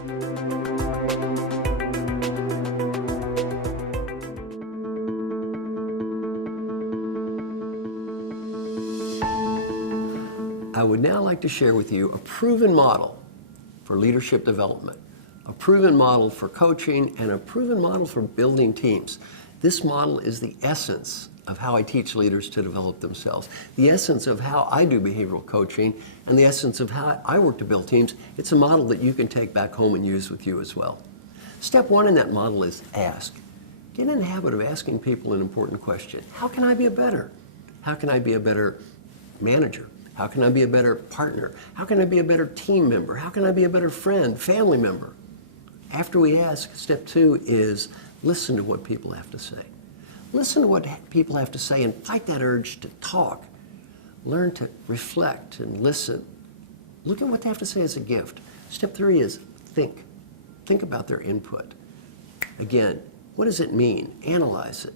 I would now like to share with you a proven model for leadership development, a proven model for coaching, and a proven model for building teams. This model is the essence of how I teach leaders to develop themselves, the essence of how I do behavioral coaching, and the essence of how I work to build teams. It's a model that you can take back home and use with you as well. Step one in that model is ask. Get in the habit of asking people an important question. How can I be a better? How can I be a better manager? How can I be a better partner? How can I be a better team member? How can I be a better friend, family member? After we ask, step two is listen to what people have to say. Listen to what people have to say and fight that urge to talk. Learn to reflect and listen. Look at what they have to say as a gift. Step three is think. Think about their input. Again, what does it mean? Analyze it.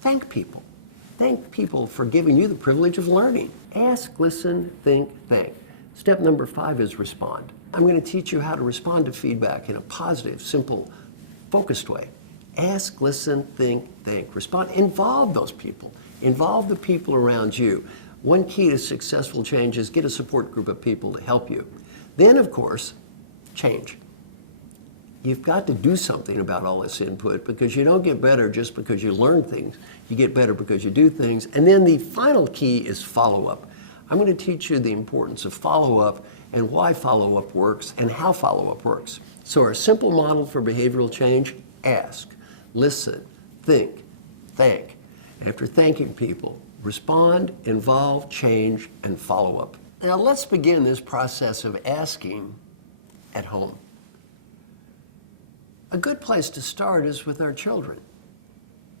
Thank people. Thank people for giving you the privilege of learning. Ask, listen, think, thank. Step number 5 is respond. I'm going to teach you how to respond to feedback in a positive, simple, focused way. Ask, listen, think, think. Respond. Involve those people. Involve the people around you. One key to successful change is get a support group of people to help you. Then, of course, change. You've got to do something about all this input because you don't get better just because you learn things. You get better because you do things. And then the final key is follow-up. I'm going to teach you the importance of follow-up and why follow-up works and how follow-up works. So our simple model for behavioral change, ask, listen, think, thank. After thanking people, respond, involve, change, and follow up. Now let's begin this process of asking at home. A good place to start is with our children.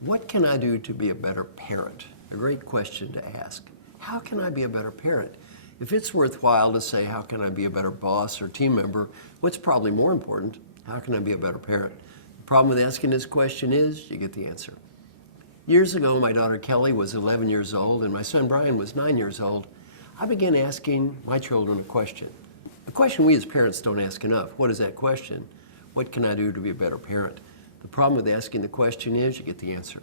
What can I do to be a better parent? A great question to ask. How can I be a better parent? If it's worthwhile to say, how can I be a better boss or team member, what's probably more important, how can I be a better parent? The problem with asking this question is you get the answer. Years ago, my daughter Kelly was 11 years old and my son Brian was 9 years old. I began asking my children a question we as parents don't ask enough. What is that question? What can I do to be a better parent? The problem with asking the question is you get the answer.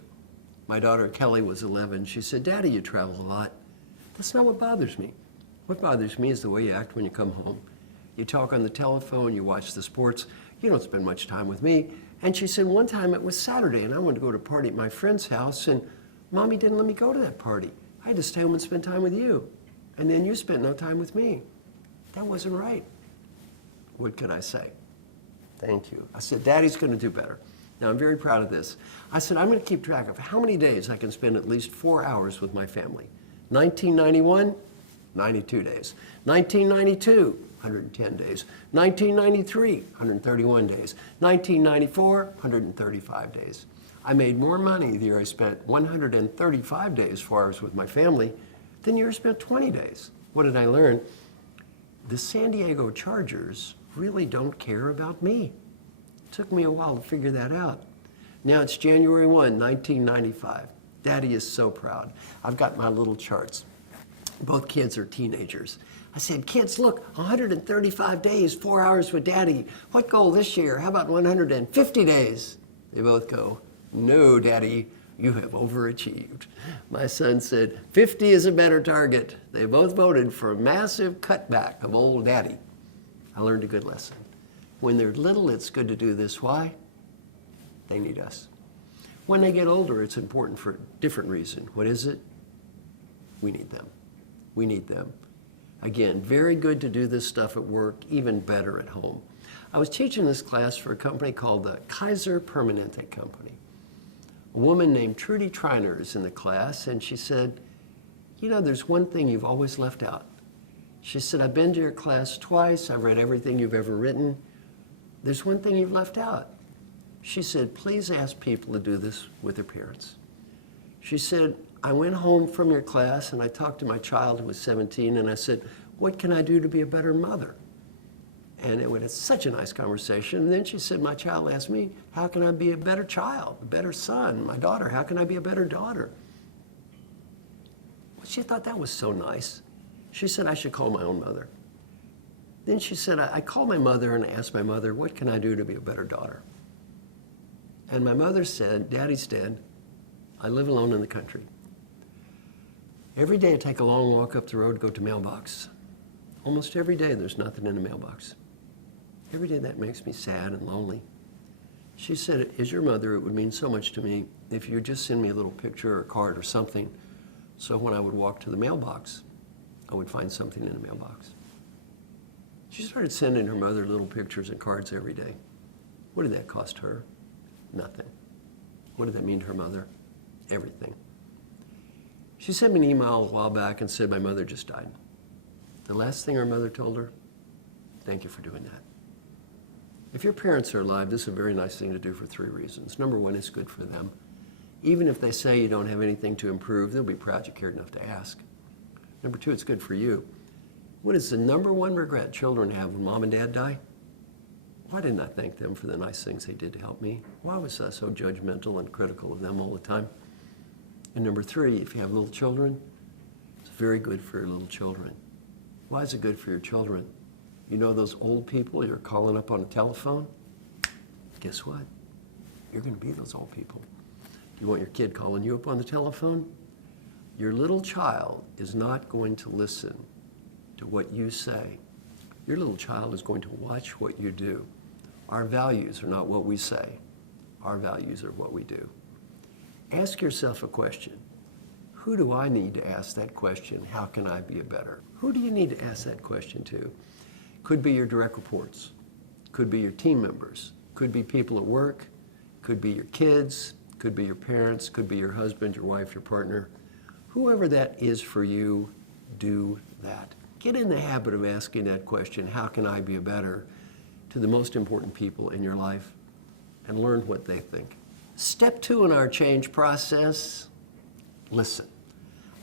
My daughter Kelly was 11. She said, Daddy, you travel a lot. That's not what bothers me. What bothers me is the way you act when you come home. You talk on the telephone, you watch the sports, you don't spend much time with me. And she said, one time it was Saturday and I wanted to go to a party at my friend's house and Mommy didn't let me go to that party. I had to stay home and spend time with you. And then you spent no time with me. That wasn't right. What could I say? Thank you. I said, Daddy's going to do better. Now, I'm very proud of this. I said, I'm going to keep track of how many days I can spend at least 4 hours with my family. 1991, 92 days. 1992, 110 days. 1993, 131 days. 1994, 135 days. I made more money the year I spent 135 days, 4 hours with my family, than the year I spent 20 days. What did I learn? The San Diego Chargers really don't care about me. It took me a while to figure that out. Now it's January 1, 1995. Daddy is so proud. I've got my little charts. Both kids are teenagers. I said, kids, look, 135 days, 4 hours with Daddy. What goal this year? How about 150 days? They both go, no, Daddy, you have overachieved. My son said, 50 is a better target. They both voted for a massive cutback of old Daddy. I learned a good lesson. When they're little, it's good to do this. Why? They need us. When they get older, it's important for a different reason. What is it? We need them. We need them. Again, very good to do this stuff at work, even better at home. I was teaching this class for a company called the Kaiser Permanente Company. A woman named Trudy Triner is in the class, and she said, you know, there's one thing you've always left out. She said, I've been to your class twice. I've read everything you've ever written. There's one thing you've left out. She said, please ask people to do this with their parents. She said, I went home from your class and I talked to my child who was 17 and I said, what can I do to be a better mother? And it was such a nice conversation. And then she said, my child asked me, how can I be a better child, a better son? My daughter, how can I be a better daughter? Well, she thought that was so nice. She said, I should call my own mother. Then she said, I called my mother and asked my mother, what can I do to be a better daughter? And my mother said, Daddy's dead. I live alone in the country. Every day I take a long walk up the road, go to mailbox. Almost every day there's nothing in the mailbox. Every day that makes me sad and lonely. She said, as your mother, it would mean so much to me if you would just send me a little picture or a card or something, so when I would walk to the mailbox, I would find something in the mailbox. She started sending her mother little pictures and cards every day. What did that cost her? Nothing. What did that mean to her mother? Everything. She sent me an email a while back and said my mother just died. The last thing her mother told her, thank you for doing that. If your parents are alive, this is a very nice thing to do for 3 reasons. Number 1, it's good for them. Even if they say you don't have anything to improve, they'll be proud you cared enough to ask. Number 2, it's good for you. What is the number 1 regret children have when mom and dad die? Why didn't I thank them for the nice things they did to help me? Why was I so judgmental and critical of them all the time? And number 3, if you have little children, it's very good for your little children. Why is it good for your children? You know those old people you're calling up on the telephone? Guess what? You're going to be those old people. You want your kid calling you up on the telephone? Your little child is not going to listen to what you say. Your little child is going to watch what you do. Our values are not what we say. Our values are what we do. Ask yourself a question. Who do I need to ask that question? How can I be a better? Who do you need to ask that question to? Could be your direct reports. Could be your team members. Could be people at work. Could be your kids. Could be your parents. Could be your husband, your wife, your partner. Whoever that is for you, do that. Get in the habit of asking that question, how can I be a better, to the most important people in your life, and learn what they think. Step 2 in our change process, listen.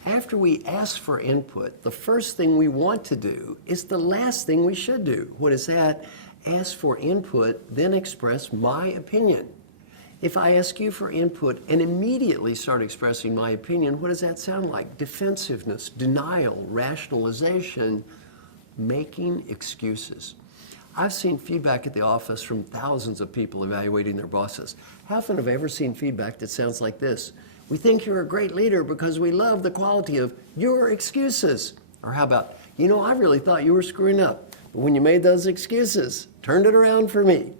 After we ask for input, the first thing we want to do is the last thing we should do. What is that? Ask for input, then express my opinion. If I ask you for input and immediately start expressing my opinion, what does that sound like? Defensiveness, denial, rationalization, making excuses. I've seen feedback at the office from thousands of people evaluating their bosses. How often have I ever seen feedback that sounds like this? We think you're a great leader because we love the quality of your excuses. Or how about, you know, I really thought you were screwing up, but when you made those excuses, turned it around for me.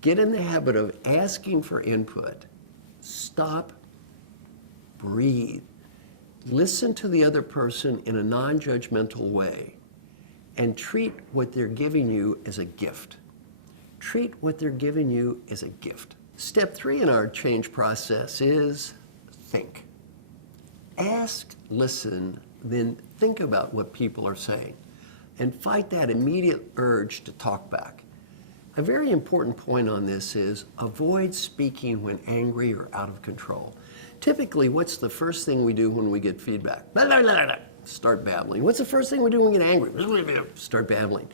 Get in the habit of asking for input. Stop, breathe. Listen to the other person in a non-judgmental way and treat what they're giving you as a gift. Treat what they're giving you as a gift. Step 3 in our change process is think. Ask, listen, then think about what people are saying and fight that immediate urge to talk back. A very important point on this is avoid speaking when angry or out of control. Typically, what's the first thing we do when we get feedback? Start babbling. What's the first thing we do when we get angry? Start babbling.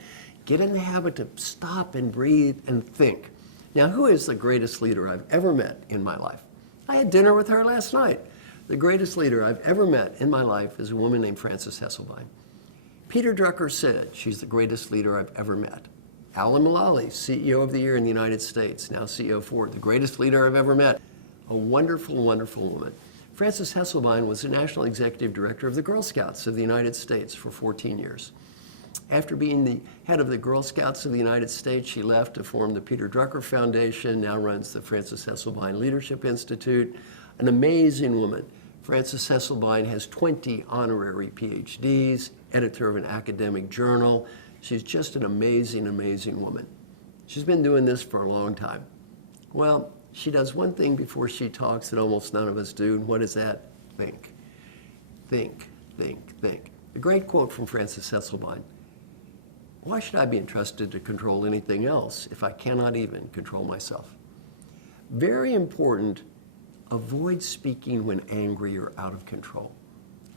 Get in the habit to stop and breathe and think. Now, who is the greatest leader I've ever met in my life? I had dinner with her last night. The greatest leader I've ever met in my life is a woman named Frances Hesselbein. Peter Drucker said she's the greatest leader I've ever met. Alan Mulally, CEO of the Year in the United States, now CEO of Ford, the greatest leader I've ever met. A wonderful, wonderful woman. Frances Hesselbein was the National Executive Director of the Girl Scouts of the United States for 14 years. After being the head of the Girl Scouts of the United States, she left to form the Peter Drucker Foundation, now runs the Frances Hesselbein Leadership Institute. An amazing woman. Frances Hesselbein has 20 honorary PhDs, editor of an academic journal. She's just an amazing, amazing woman. She's been doing this for a long time. Well, she does one thing before she talks that almost none of us do, and what is that? Think. Think, think, think. A great quote from Frances Hesselbein. Why should I be entrusted to control anything else if I cannot even control myself? Very important, avoid speaking when angry or out of control.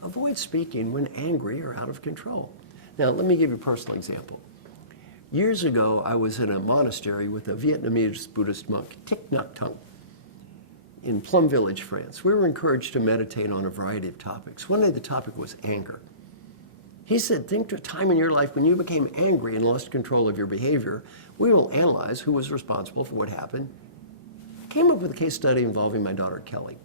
Avoid speaking when angry or out of control. Now, let me give you a personal example. Years ago, I was in a monastery with a Vietnamese Buddhist monk, Thich Nhat Hanh, in Plum Village, France. We were encouraged to meditate on a variety of topics. One day the topic was anger. He said, think to a time in your life when you became angry and lost control of your behavior. We will analyze who was responsible for what happened. Came up with a case study involving my daughter, Kelly.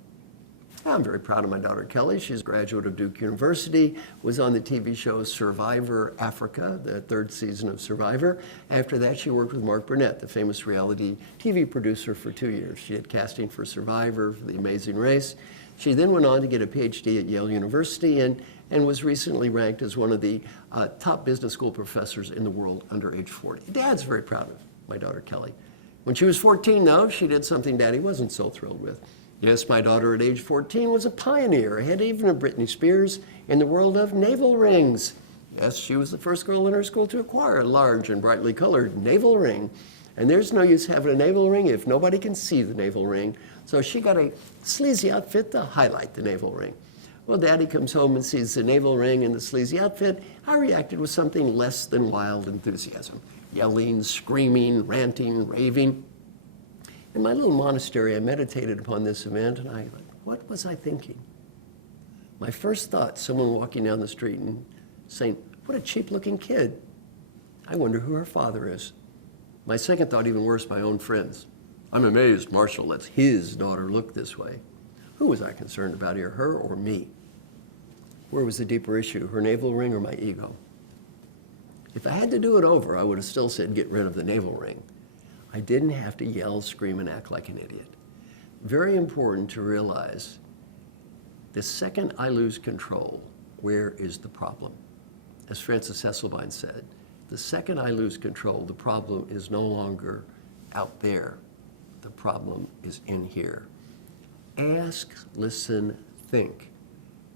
I'm very proud of my daughter, Kelly. She's a graduate of Duke University, was on the TV show Survivor Africa, the 3rd season of Survivor. After that, she worked with Mark Burnett, the famous reality TV producer, for 2 years. She had casting for Survivor, for The Amazing Race. She then went on to get a PhD at Yale University and was recently ranked as one of the top business school professors in the world under age 40. Dad's very proud of my daughter, Kelly. When she was 14, though, she did something Daddy wasn't so thrilled with. Yes, my daughter at age 14 was a pioneer, ahead even of Britney Spears, in the world of navel rings. Yes, she was the first girl in her school to acquire a large and brightly colored navel ring. And there's no use having a navel ring if nobody can see the navel ring. So she got a sleazy outfit to highlight the navel ring. Well, Daddy comes home and sees the navel ring and the sleazy outfit. I reacted with something less than wild enthusiasm. Yelling, screaming, ranting, raving. In my little monastery, I meditated upon this event, and what was I thinking? My first thought, someone walking down the street and saying, what a cheap-looking kid. I wonder who her father is. My second thought, even worse, my own friends. I'm amazed Marshall lets his daughter look this way. Who was I concerned about here, her or me? Where was the deeper issue, her navel ring or my ego? If I had to do it over, I would have still said get rid of the navel ring. I didn't have to yell, scream, and act like an idiot. Very important to realize the second I lose control, where is the problem? As Francis Hesselbein said, the second I lose control, the problem is no longer out there. The problem is in here. Ask, listen, think,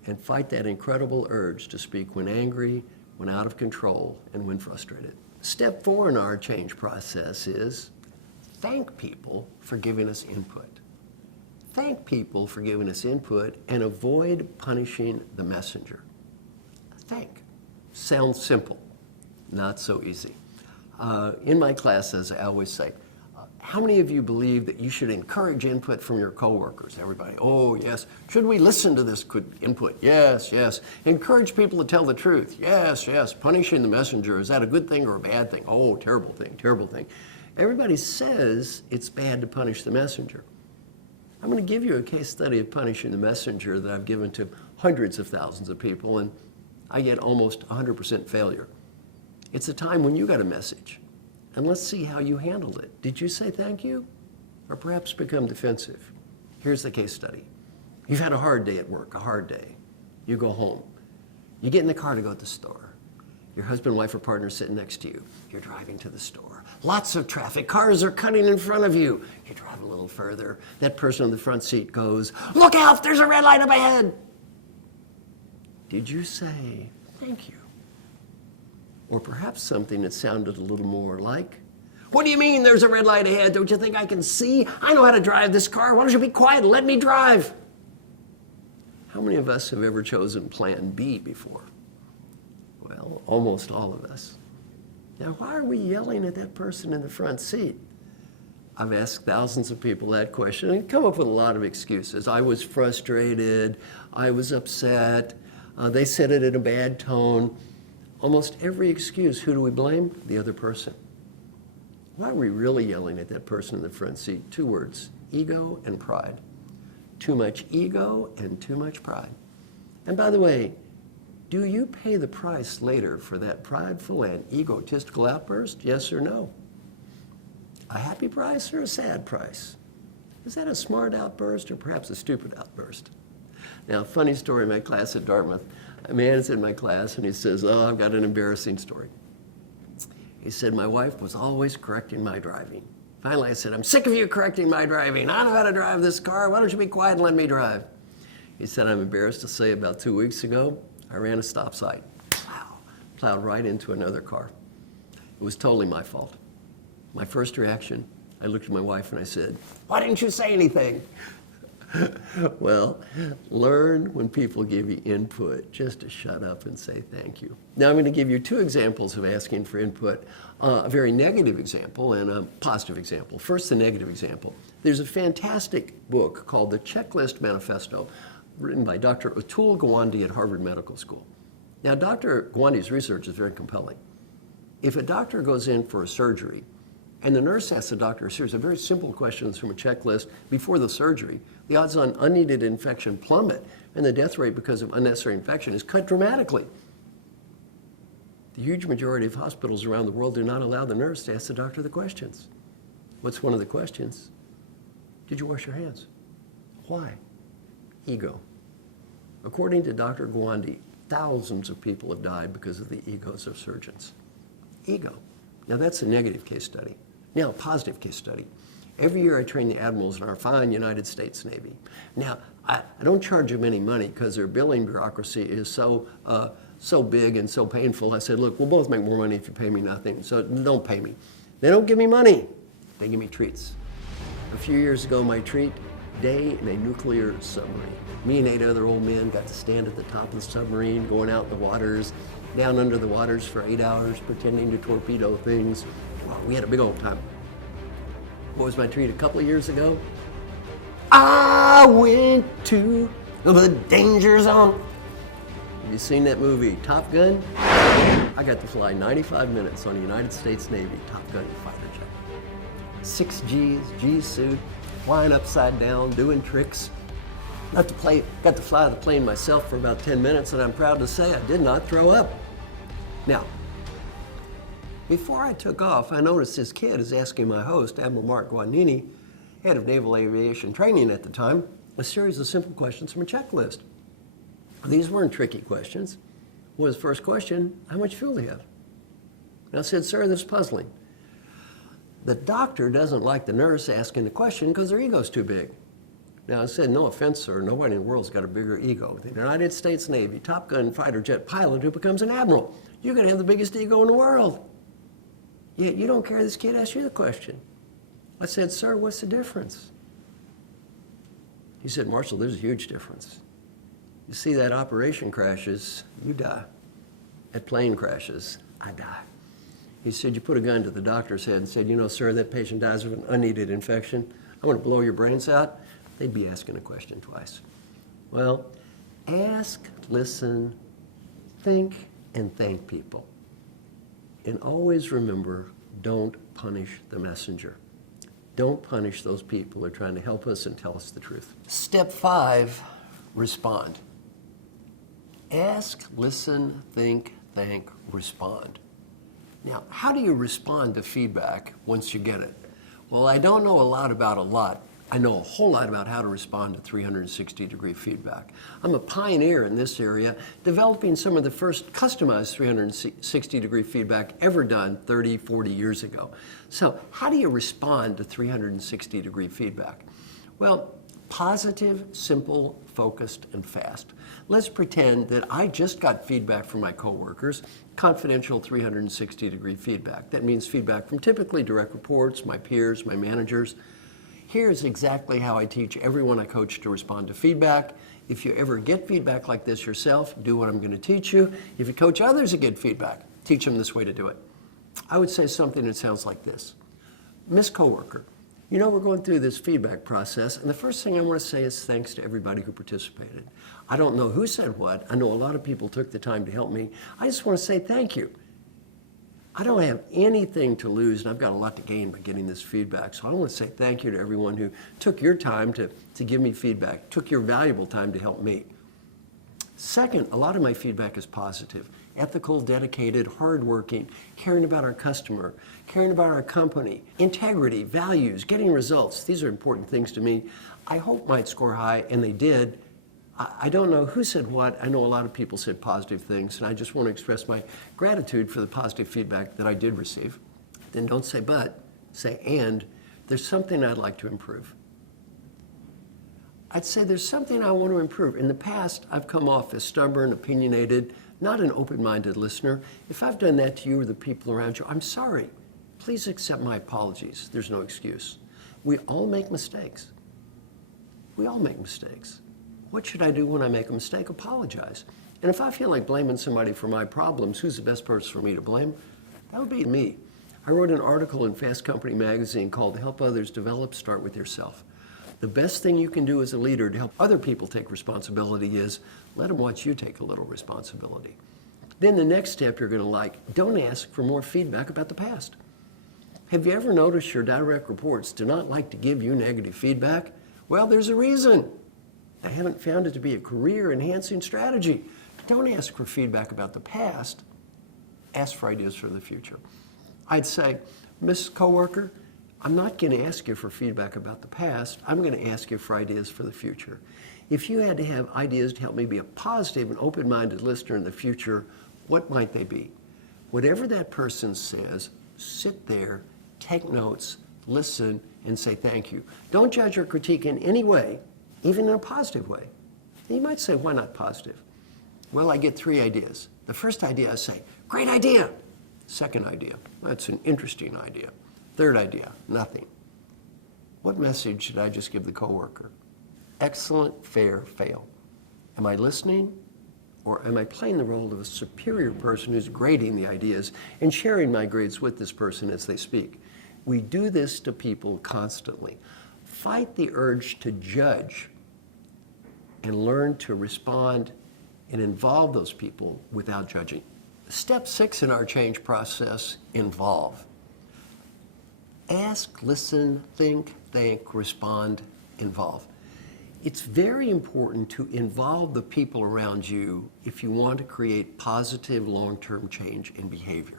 and fight that incredible urge to speak when angry, when out of control, and when frustrated. Step 4 in our change process is thank people for giving us input. Thank people for giving us input and avoid punishing the messenger. Thank. Sounds simple, not so easy. In my classes, I always say, how many of you believe that you should encourage input from your coworkers? Everybody, oh yes. Should we listen to this good input? Yes, yes. Encourage people to tell the truth? Yes, yes. Punishing the messenger, is that a good thing or a bad thing? Oh, terrible thing, terrible thing. Everybody says it's bad to punish the messenger. I'm going to give you a case study of punishing the messenger that I've given to hundreds of thousands of people, and I get almost 100% failure. It's a time when you got a message, and let's see how you handled it. Did you say thank you? Or perhaps become defensive? Here's the case study. You've had a hard day at work, a hard day. You go home. You get in the car to go to the store. Your husband, wife, or partner sitting next to you. You're driving to the store. Lots of traffic. Cars are cutting in front of you. You drive a little further. That person in the front seat goes, look out, there's a red light up ahead. Did you say thank you? Or perhaps something that sounded a little more like, what do you mean there's a red light ahead? Don't you think I can see? I know how to drive this car. Why don't you be quiet and let me drive? How many of us have ever chosen plan B before? Well, almost all of us. Now, why are we yelling at that person in the front seat? I've asked thousands of people that question and come up with a lot of excuses. I was frustrated. I was upset. They said it in a bad tone. Almost every excuse, who do we blame? The other person. Why are we really yelling at that person in the front seat? 2 words, ego and pride. Too much ego and too much pride. And by the way, do you pay the price later for that prideful and egotistical outburst? Yes or no? A happy price or a sad price? Is that a smart outburst or perhaps a stupid outburst? Now, funny story in my class at Dartmouth. A man is in my class and he says, oh, I've got an embarrassing story. He said, my wife was always correcting my driving. Finally, I said, I'm sick of you correcting my driving. I know how to drive this car. Why don't you be quiet and let me drive? He said, I'm embarrassed to say about 2 weeks ago, I ran a stop sign. Wow, plowed right into another car. It was totally my fault. My first reaction, I looked at my wife and I said, why didn't you say anything? Well, learn when people give you input just to shut up and say thank you. Now I'm going to give you 2 examples of asking for input, a very negative example and a positive example. First, the negative example. There's a fantastic book called the Checklist Manifesto, written by Dr. Atul Gawande at Harvard Medical School. Now, Dr. Gwandi's research is very compelling. If a doctor goes in for a surgery and the nurse asks the doctor a series of very simple questions from a checklist before the surgery, the odds on unneeded infection plummet and the death rate because of unnecessary infection is cut dramatically. The huge majority of hospitals around the world do not allow the nurse to ask the doctor the questions. What's one of the questions? Did you wash your hands? Why? Ego. According to Dr. Gwandi, thousands of people have died because of the egos of surgeons. Ego. Now that's a negative case study. Now a positive case study. Every year I train the admirals in our fine United States Navy. Now I don't charge them any money because their billing bureaucracy is so big and so painful. I said, look, we'll both make more money if you pay me nothing, so don't pay me. They don't give me money. They give me treats. A few years ago, my treat, day in a nuclear submarine. Me and 8 other old men got to stand at the top of the submarine, going out in the waters, down under the waters for 8 hours, pretending to torpedo things. Wow, we had a big old time. What was my treat a couple of years ago? I went to the danger zone. Have you seen that movie, Top Gun? I got to fly 95 minutes on a United States Navy Top Gun fighter jet. 6 Gs, G suit, flying upside down, doing tricks. Got to fly the plane myself for about 10 minutes, and I'm proud to say I did not throw up. Now, before I took off, I noticed this kid is asking my host, Admiral Mark Guadagnini, head of Naval Aviation Training at the time, a series of simple questions from a checklist. These weren't tricky questions. Well, his first question, how much fuel do you have? And I said, sir, this is puzzling. The doctor doesn't like the nurse asking the question because their ego's too big. Now, I said, no offense, sir, nobody in the world's got a bigger ego. The United States Navy Top Gun fighter jet pilot who becomes an admiral, you're going to have the biggest ego in the world. Yet you don't care this kid asks you the question. I said, sir, what's the difference? He said, Marshall, there's a huge difference. You see, that operation crashes, you die. That plane crashes, I die. He said, you put a gun to the doctor's head and said, you know, sir, that patient dies of an unneeded infection. I want to blow your brains out. They'd be asking a question twice. Well, ask, listen, think, and thank people. And always remember, don't punish the messenger. Don't punish those people who are trying to help us and tell us the truth. Step 5, respond. Ask, listen, think, thank, respond. Now, how do you respond to feedback once you get it? Well, I don't know a lot about a lot. I know a whole lot about how to respond to 360-degree feedback. I'm a pioneer in this area, developing some of the first customized 360-degree feedback ever done 30, 40 years ago. So how do you respond to 360-degree feedback? Well, positive, simple, focused, and fast. Let's pretend that I just got feedback from my coworkers, confidential 360-degree feedback. That means feedback from typically direct reports, my peers, my managers. Here's exactly how I teach everyone I coach to respond to feedback. If you ever get feedback like this yourself, do what I'm going to teach you. If you coach others to get feedback, teach them this way to do it. I would say something that sounds like this. Miss Coworker, you know, we're going through this feedback process, and the first thing I want to say is thanks to everybody who participated. I don't know who said what. I know a lot of people took the time to help me. I just want to say thank you. I don't have anything to lose, and I've got a lot to gain by getting this feedback. So I want to say thank you to everyone who took your time to give me feedback, took your valuable time to help me. Second, a lot of my feedback is positive. Ethical, dedicated, hardworking, caring about our customer, caring about our company, integrity, values, getting results. These are important things to me. I hope might score high, and they did. I don't know who said what. I know a lot of people said positive things, and I just want to express my gratitude for the positive feedback that I did receive. Then don't say but, say and. There's something I'd like to improve. I'd say there's something I want to improve. In the past, I've come off as stubborn, opinionated, not an open-minded listener. If I've done that to you or the people around you, I'm sorry. Please accept my apologies. There's no excuse. We all make mistakes. We all make mistakes. What should I do when I make a mistake? Apologize. And if I feel like blaming somebody for my problems, who's the best person for me to blame? That would be me. I wrote an article in Fast Company magazine called To Help Others Develop, Start With Yourself. The best thing you can do as a leader to help other people take responsibility is let them watch you take a little responsibility. Then the next step you're going to like, don't ask for more feedback about the past. Have you ever noticed your direct reports do not like to give you negative feedback? Well, there's a reason. They haven't found it to be a career-enhancing strategy. Don't ask for feedback about the past. Ask for ideas for the future. I'd say, Miss Coworker, I'm not going to ask you for feedback about the past. I'm going to ask you for ideas for the future. If you had to have ideas to help me be a positive and open-minded listener in the future, what might they be? Whatever that person says, sit there, take notes, listen, and say thank you. Don't judge or critique in any way, even in a positive way. You might say, why not positive? Well, I get 3 ideas. The first idea I say, great idea. Second idea, that's an interesting idea. Third idea, nothing. What message should I just give the coworker? Excellent, fair, fail. Am I listening? Or am I playing the role of a superior person who's grading the ideas and sharing my grades with this person as they speak? We do this to people constantly. Fight the urge to judge and learn to respond and involve those people without judging. Step 6 in our change process, involve. Ask, listen, think, respond, involve. It's very important to involve the people around you if you want to create positive long-term change in behavior.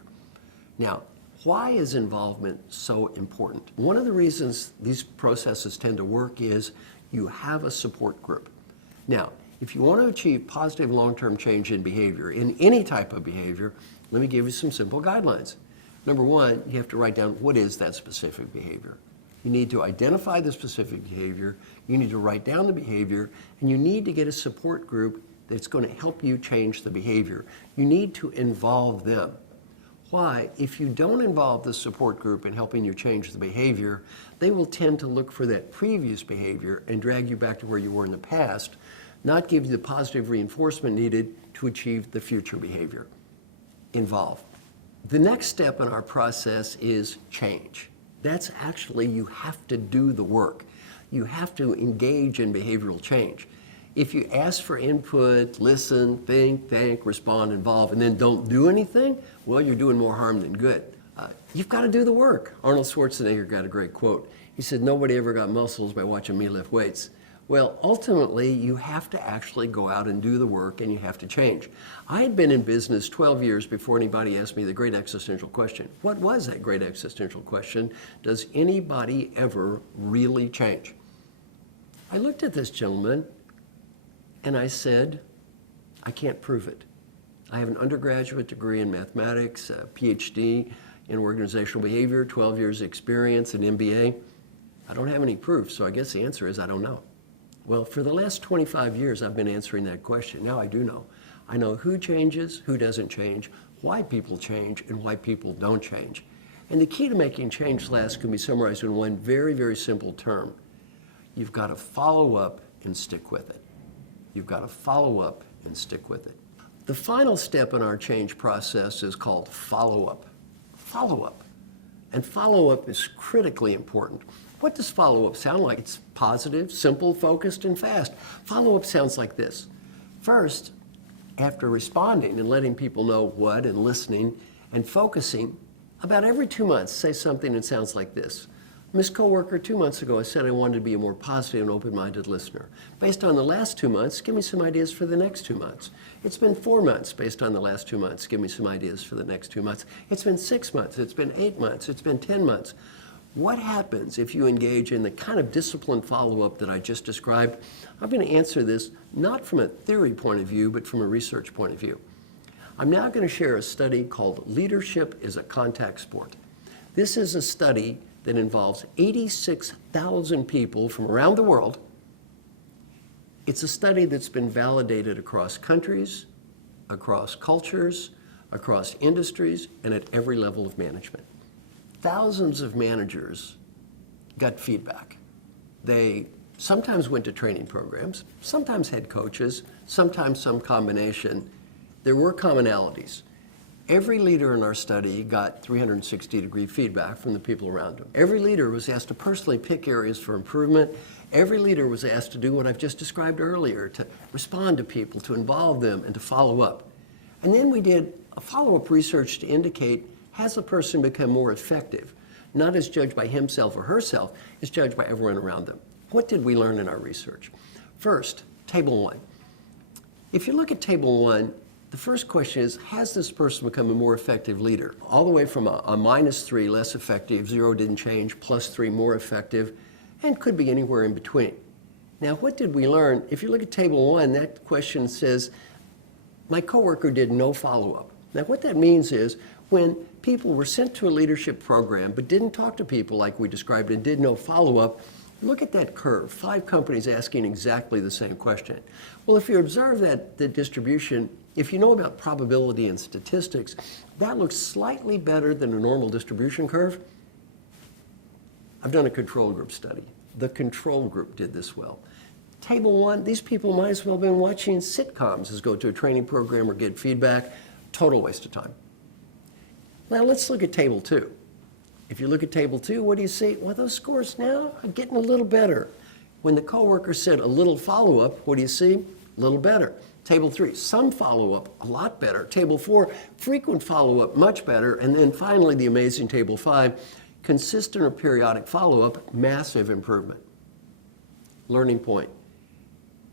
Now, why is involvement so important? One of the reasons these processes tend to work is you have a support group. Now, if you want to achieve positive long-term change in behavior, in any type of behavior, let me give you some simple guidelines. Number 1, you have to write down what is that specific behavior. You need to identify the specific behavior, you need to write down the behavior, and you need to get a support group that's going to help you change the behavior. You need to involve them. Why? If you don't involve the support group in helping you change the behavior, they will tend to look for that previous behavior and drag you back to where you were in the past, not give you the positive reinforcement needed to achieve the future behavior. Involve. The next step in our process is change. That's actually, you have to do the work. You have to engage in behavioral change. If you ask for input, listen, think, respond, involve, and then don't do anything, well, you're doing more harm than good. You've got to do the work. Arnold Schwarzenegger got a great quote. He said, nobody ever got muscles by watching me lift weights. Well, ultimately, you have to actually go out and do the work, and you have to change. I had been in business 12 years before anybody asked me the great existential question. What was that great existential question? Does anybody ever really change? I looked at this gentleman, and I said, I can't prove it. I have an undergraduate degree in mathematics, a PhD in organizational behavior, 12 years experience, an MBA. I don't have any proof, so I guess the answer is I don't know. Well, for the last 25 years, I've been answering that question. Now I do know. I know who changes, who doesn't change, why people change, and why people don't change. And the key to making change last can be summarized in one very, very simple term. You've got to follow up and stick with it. You've got to follow up and stick with it. The final step in our change process is called follow-up. Follow-up. And follow-up is critically important. What does follow-up sound like? It's positive, simple, focused, and fast. Follow-up sounds like this. First, after responding and letting people know what and listening and focusing, about every 2 months, say something that sounds like this. Miss Coworker, 2 months ago, I said I wanted to be a more positive and open-minded listener. Based on the last 2 months, give me some ideas for the next 2 months. It's been 4 months based on the last 2 months. Give me some ideas for the next 2 months. It's been 6 months. It's been 8 months. It's been 10 months. What happens if you engage in the kind of disciplined follow-up that I just described? I'm going to answer this not from a theory point of view, but from a research point of view. I'm now going to share a study called Leadership is a Contact Sport. This is a study that involves 86,000 people from around the world. It's a study that's been validated across countries, across cultures, across industries, and at every level of management. Thousands of managers got feedback. They sometimes went to training programs, sometimes had coaches, sometimes some combination. There were commonalities. Every leader in our study got 360-degree feedback from the people around him. Every leader was asked to personally pick areas for improvement. Every leader was asked to do what I've just described earlier, to respond to people, to involve them, and to follow up. And then we did a follow-up research to indicate, has a person become more effective? Not as judged by himself or herself, as judged by everyone around them. What did we learn in our research? First, table 1. If you look at table 1, the first question is, has this person become a more effective leader? All the way from a -3, less effective, 0 didn't change, +3, more effective, and could be anywhere in between. Now, what did we learn? If you look at table 1, that question says, my coworker did no follow-up. Now, what that means is when people were sent to a leadership program but didn't talk to people like we described and did no follow-up, look at that curve, 5 companies asking exactly the same question. Well, if you observe the distribution, if you know about probability and statistics, that looks slightly better than a normal distribution curve. I've done a control group study. The control group did this well. Table 1, these people might as well have been watching sitcoms as go to a training program or get feedback. Total waste of time. Now let's look at table 2. If you look at table 2, what do you see? Well, those scores now are getting a little better. When the coworker said a little follow-up, what do you see? A little better. Table 3, some follow-up, a lot better. Table 4, frequent follow-up, much better. And then finally, the amazing table 5, consistent or periodic follow-up, massive improvement. Learning point.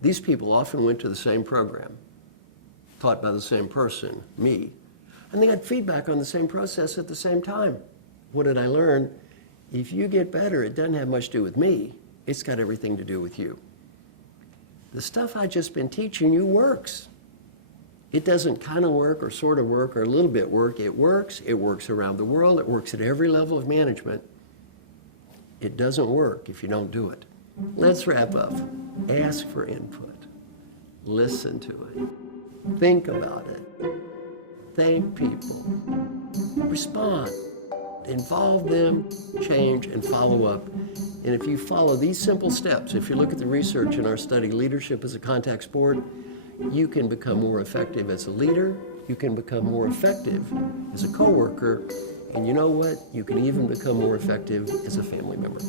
These people often went to the same program, taught by the same person, me, and they got feedback on the same process at the same time. What did I learn? If you get better, it doesn't have much to do with me. It's got everything to do with you. The stuff I've just been teaching you works. It doesn't kind of work or sort of work or a little bit work. It works. It works around the world. It works at every level of management. It doesn't work if you don't do it. Let's wrap up. Ask for input. Listen to it. Think about it. Thank people. Respond. Involve them, change, and follow up. And if you follow these simple steps, if you look at the research in our study, Leadership as a Contact Sport, you can become more effective as a leader, you can become more effective as a coworker, and you know what? You can even become more effective as a family member.